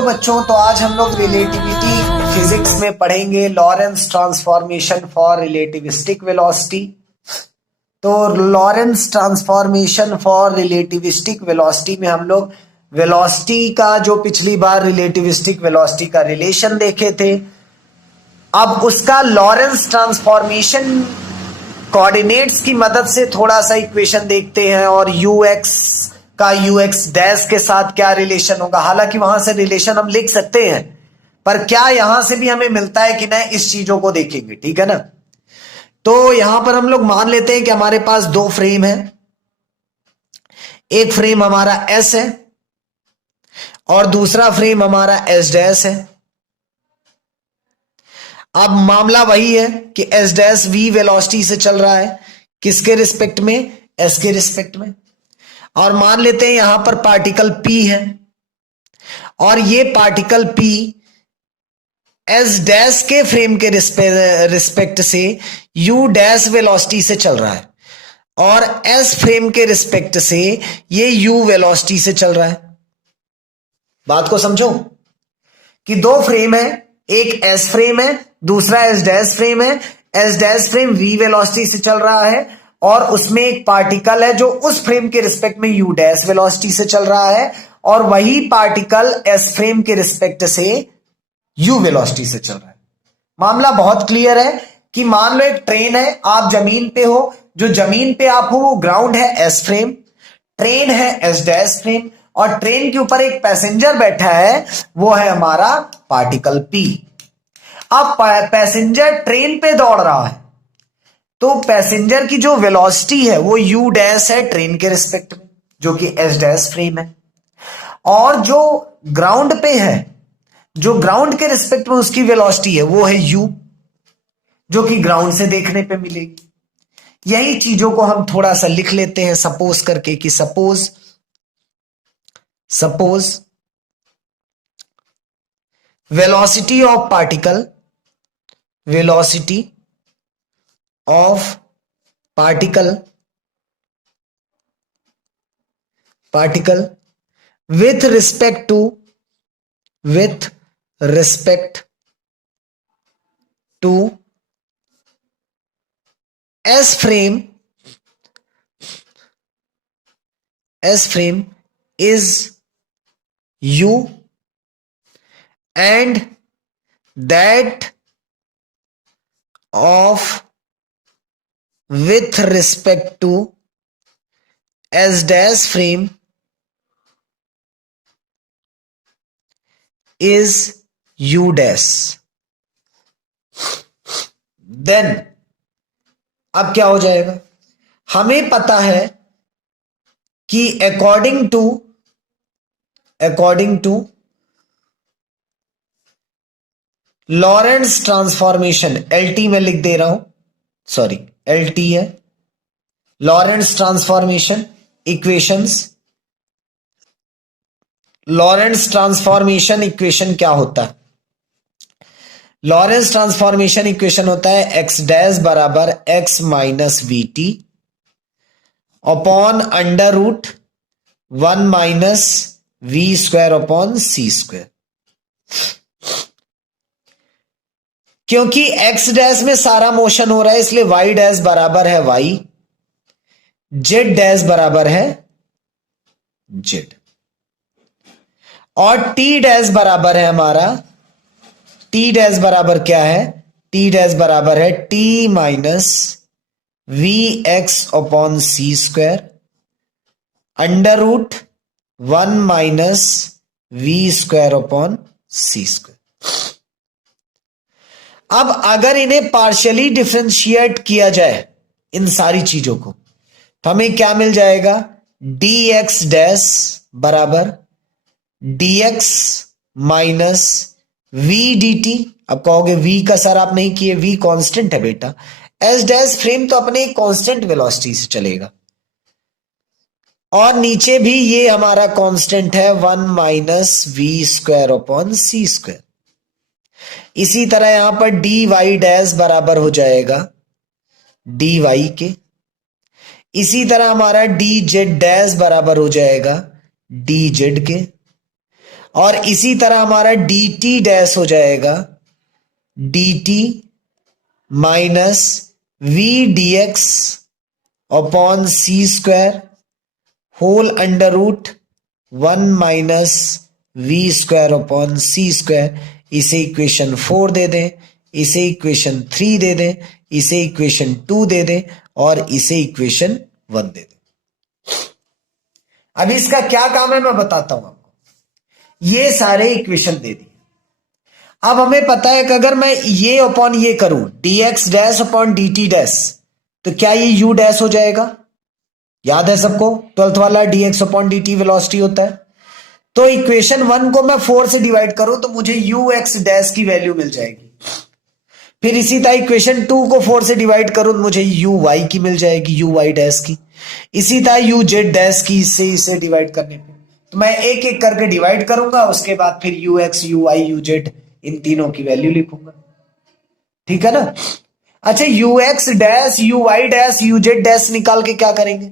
Hello बच्चों, तो आज हम लोग रिलेटिविटी फिजिक्स में पढ़ेंगे Lorentz transformation for relativistic velocity. तो Lorentz transformation for relativistic velocity में हम लोग वेलोसिटी का जो पिछली बार रिलेटिविस्टिक वेलोसिटी का रिलेशन देखे थे, अब उसका लॉरेंस ट्रांसफॉर्मेशन कोऑर्डिनेट्स की मदद से थोड़ा सा इक्वेशन देखते हैं और ux का ux डैश के साथ क्या रिलेशन होगा। हालांकि वहां से रिलेशन हम लिख सकते हैं, पर क्या यहां से भी हमें मिलता है कि नहीं, इस चीजों को देखेंगे, ठीक है ना। तो यहां पर हम लोग मान लेते हैं कि हमारे पास दो फ्रेम है, एक फ्रेम हमारा S है और दूसरा फ्रेम हमारा S डैश है। अब मामला वही है कि S डैश v वेलोसिटी से चल रहा है, किसके रिस्पेक्ट में, S के रिस्पेक्ट में। और मान लेते हैं यहां पर पार्टिकल P है और ये पार्टिकल P S डैश के फ्रेम के रिस्पेक्ट से U डैश वेलोसिटी से चल रहा है और S फ्रेम के रिस्पेक्ट से ये U वेलोसिटी से चल रहा है। बात को समझो कि दो फ्रेम है, एक S फ्रेम है, दूसरा S डैश फ्रेम है। S dash frame V velocity से चल रहा है और उसमें एक पार्टिकल है जो उस फ्रेम के रिस्पेक्ट में U डैश वेलोसिटी से चल रहा है और वही पार्टिकल S फ्रेम के रिस्पेक्ट से U वेलोसिटी से चल रहा है। मामला बहुत क्लियर है कि मान लो एक ट्रेन है, आप जमीन पे हो, जो जमीन पे आप हो वो ग्राउंड है S फ्रेम, ट्रेन है S डैश फ्रेम और ट्रेन के ऊपर एक पैसेंजर बैठा है, वो है हमारा पार्टिकल P। अब पैसेंजर ट्रेन पे दौड़ रहा है तो पैसेंजर की जो वेलोसिटी है वो U डैश है ट्रेन के रिस्पेक्ट में, जो कि S डैश फ्रेम है। और जो ग्राउंड पे है, जो ग्राउंड के रिस्पेक्ट में उसकी वेलोसिटी है वो है U, जो कि ग्राउंड से देखने पे मिलेगी। यही चीजों को हम थोड़ा सा लिख लेते हैं सपोज करके कि suppose velocity of particle, velocity of particle with respect to S frame is U and that of with respect to S dash frame is U dash। Then अब क्या हो जाएगा, हमें पता है कि according to Lorentz transformation, LT में लिख दे रहा हूं, सॉरी LT है, Lorentz transformation equations. Lorentz transformation equation क्या होता है, लॉरेंस ट्रांसफॉर्मेशन इक्वेशन होता है एक्स डैश बराबर x minus v t upon under root 1 minus v square upon सी स्क्वायर। क्योंकि एक्स डैश में सारा मोशन हो रहा है इसलिए वाई डैश बराबर है वाई, जेड डैश बराबर है जेड और टी डैश बराबर है हमारा, टी डैश बराबर क्या है, टी डैश बराबर है t minus v x upon सी square under root 1 minus v square upon सी स्क्वायर। अब अगर इन्हें पार्शियली डिफरेंशिएट किया जाए इन सारी चीजों को, तो हमें क्या मिल जाएगा, डी एक्स डैश बराबर d x minus v d t. अब कहोगे वी का सर आप नहीं किए, वी कांस्टेंट है बेटा, एस डैश फ्रेम तो अपने कांस्टेंट वेलोसिटी से चलेगा और नीचे भी ये हमारा कांस्टेंट है 1 माइनस वी स्क्वायर अपॉन सी स्क्वायर। इसी तरह यहां पर डी वाई डैश बराबर हो जाएगा डी वाई के। इसी तरह हमारा डी जेड डैश बराबर हो जाएगा डी जेड के। और इसी तरह हमारा डी टी डैश हो जाएगा d t minus v d x upon सी square whole under root 1 - v square upon सी स्क्वायर। इसे इक्वेशन 4 दे दें, इसे इक्वेशन 3 दे दें, इसे इक्वेशन 2 दे दें और इसे इक्वेशन 1 दे दें। अब इसका क्या काम है मैं बताता हूं आपको। ये सारे इक्वेशन दे दिए। अब हमें पता है कि अगर मैं ये अपॉन ये करूं dx dash upon dt dash, तो क्या ये u डैश हो जाएगा? याद है सबको 12th वाला dx अपॉन dt वेलोसिटी होता है। तो इक्वेशन 1 को मैं 4 से डिवाइड करूं तो मुझे ux डैश की वैल्यू मिल जाएगी। फिर इसी तरह इक्वेशन 2 को 4 से डिवाइड करूं तो मुझे uy की मिल जाएगी, uy डैश की। इसी तरह uz डैश की इसे डिवाइड करने पे तो मैं एक एक करके डिवाइड करूंगा, उसके बाद फिर ux uy uz इन तीनों की वैल्यू लिखूंगा। ठीक है ना। अच्छा ux dash uy dash uz dash निकाल के क्या करेंगे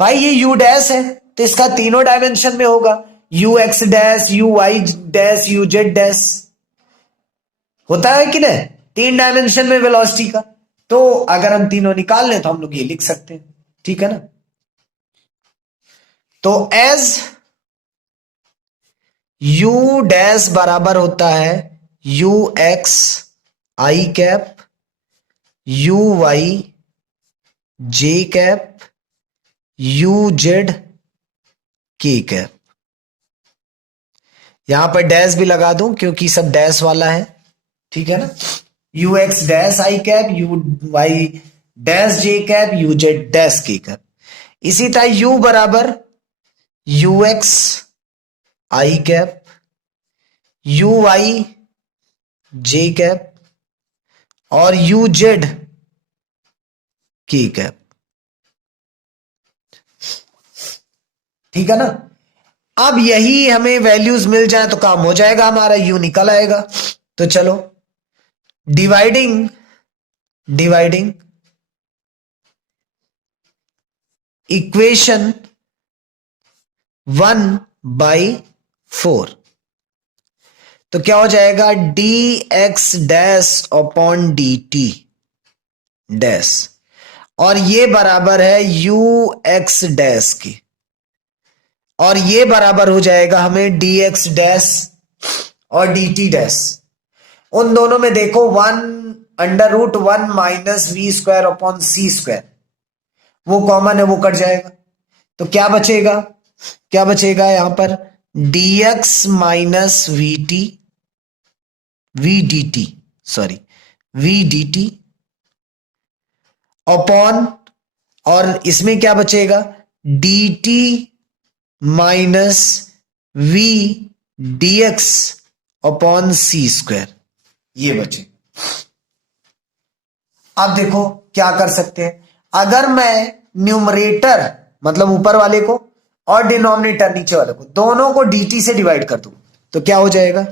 भाई? ये u डैश है तो इसका तीनों डायमेंशन में होगा, ux dash uy dash uz dash होता है कि नहीं? 3 डायमेंशन में वेलोसिटी का। तो अगर हम तीनों निकाल लें तो हम लोग ये लिख सकते हैं। ठीक है ना। तो एज u डैश बराबर होता है ux I cap uy j cap uz k cap. यहां पर डैश भी लगा दूं क्योंकि सब डैश वाला है। ठीक है ना। ux dash I cap uy dash j cap uz dash k cap. इसी तरह u बराबर ux I cap uy j cap और uz k कैप। ठीक है ना। अब यही हमें वैल्यूज मिल जाए तो काम हो जाएगा हमारा, u निकल आएगा। तो चलो डिवाइडिंग इक्वेशन 1/4 तो क्या हो जाएगा dx dash upon dt dash और ये बराबर है ux डैश की और ये बराबर हो जाएगा हमें dx डैश और dt डैश। उन दोनों में देखो 1/√1 - वी स्क्वायर अपॉन सी स्क्वायर वो कॉमन है, वो कट जाएगा। तो क्या बचेगा? क्या बचेगा यहां पर dx minus v dt upon और इसमें क्या बचेगा dt minus v dx upon सी स्क्वायर ये बचे। अब देखो क्या कर सकते हैं। अगर मैं न्यूमरेटर मतलब ऊपर वाले को और डिनोमिनेटर नीचे वाले को दोनों को dt से डिवाइड कर दूं तो क्या हो जाएगा?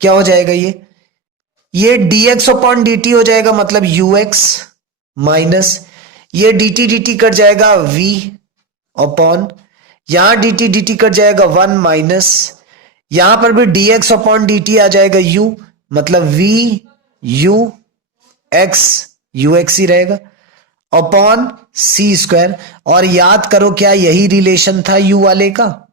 क्या हो जाएगा? ये dx अपॉन dt हो जाएगा मतलब ux माइनस ये dt कट जाएगा v अपॉन यहां dt कट जाएगा 1 माइनस यहां पर भी dx अपॉन dt आ जाएगा u मतलब v u x ux ही रहेगा अपॉन सी स्क्वायर। और याद करो क्या यही रिलेशन था u वाले का,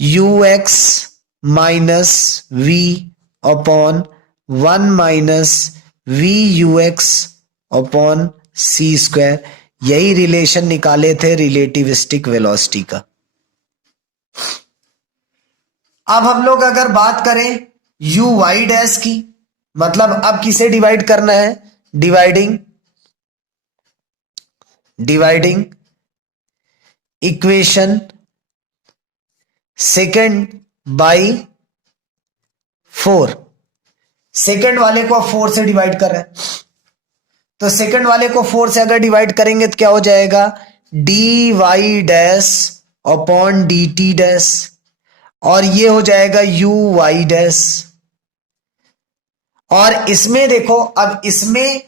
ux minus v upon 1 minus v ux upon सी स्क्वायर। यही रिलेशन निकाले थे रिलेटिविस्टिक वेलोसिटी का। अब हम लोग अगर बात करें uy डैश की मतलब अब किसे डिवाइड करना है? Dividing equation second by 4। Second वाले को 4 से डिवाइड कर रहे हैं तो सेकेंड वाले को 4 से अगर डिवाइड करेंगे तो क्या हो जाएगा dy dash upon dt dash और ये हो जाएगा uy डैश। और इसमें देखो अब इसमें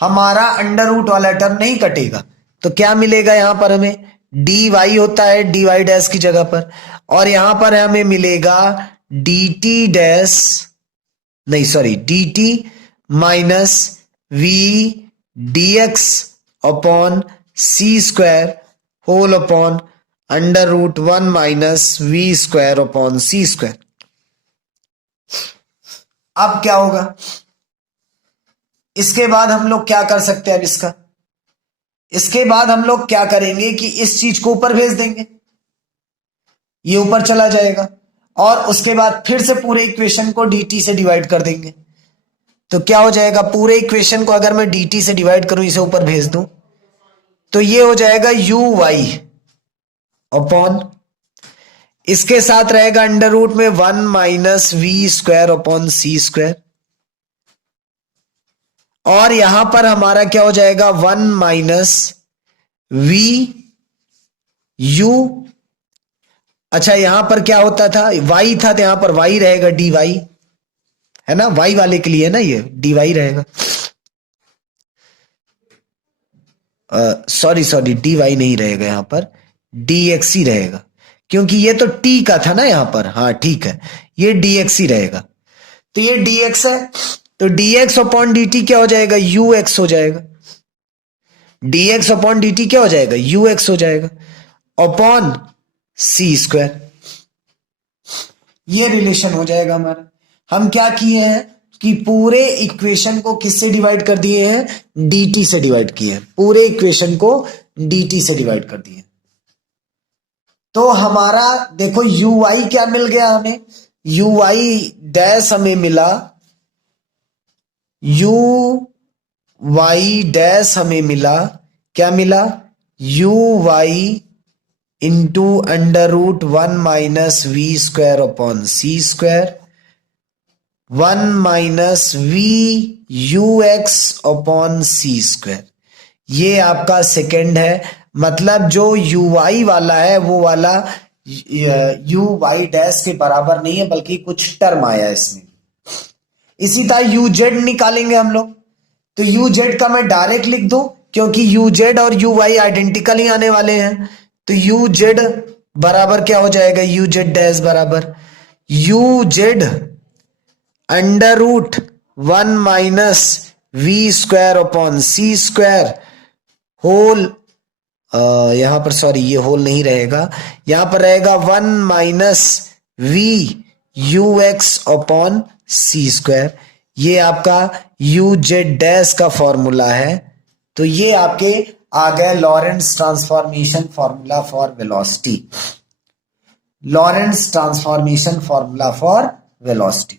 हमारा अंडर रूट वाला टर्म नहीं कटेगा तो क्या मिलेगा यहां पर हमें डी वाई होता है डी वाई डैश की जगह पर, और यहां पर हमें मिलेगा डी टी डैश, नहीं sorry, d t minus v d x upon सी square whole upon under root 1 minus v square upon सी स्क्वायर। अब क्या होगा, इसके बाद हम लोग क्या कर सकते हैं, अब इसके बाद हम लोग क्या करेंगे कि इस चीज को ऊपर भेज देंगे, ये ऊपर चला जाएगा, और उसके बाद फिर से पूरे इक्वेशन को dt से डिवाइड कर देंगे। तो क्या हो जाएगा, पूरे इक्वेशन को अगर मैं dt से डिवाइड करूं, इसे ऊपर भेज दूं, तो ये हो जाएगा यू वाई अपॉन, इसके साथ रहेगा अंडर रूट में 1 माइनस वी स्क्वायर अपॉन सी स्क्वायर, और यहां पर हमारा क्या हो जाएगा 1 माइनस वी यू, अच्छा यहां पर क्या होता था, y था तो यहां पर y रहेगा dy, है ना, y वाले के लिए है ना, ये dy रहेगा, सॉरी dy नहीं रहेगा, यहां पर dx ही रहेगा, क्योंकि ये तो t का था ना यहां पर, हाँ ठीक है, ये dx ही रहेगा। तो ये dx है, तो dx अपॉन dt क्या हो जाएगा, ux हो जाएगा, dx अपॉन dt क्या हो जाएगा, ux हो जाएगा अपॉन सी स्क्वायर, ये रिलेशन हो जाएगा हमारा। हम क्या किए हैं कि पूरे इक्वेशन को किससे डिवाइड कर दिए हैं, dt से डिवाइड किए हैं, पूरे इक्वेशन को dt से डिवाइड कर दिए। तो हमारा देखो uy क्या मिल गया हमें, uy डैश हमें मिला, uy डैश हमें मिला, क्या मिला, uy into under root 1 minus v square upon C square, 1 minus we you x upon C square, ये आपका सेकेंड है। मतलब जो यू वाई वाला है वो वाला यू वाई डैश के बराबर नहीं है, बल्कि कुछ टर्म आया इसमें। इसी तरह यू जेड निकालेंगे हम लोग, तो यू जेड का मैं डायरेक्ट लिख दूं, क्योंकि यू जेड और यू वाई आइडेंटिकल ही आने वाले हैं। तो यू जेड बराबर क्या हो जाएगा, यू जेड डैश बराबर u z under root 1 minus v square upon सी स्क्वायर होल, यहां पर सॉरी ये होल नहीं रहेगा, यहां पर रहेगा 1 minus we you x upon C square, ये आपका यू जेड डैश का फॉर्मूला है। तो ये आपके आ गए Lorentz transformation formula for velocity, Lorentz transformation formula for velocity.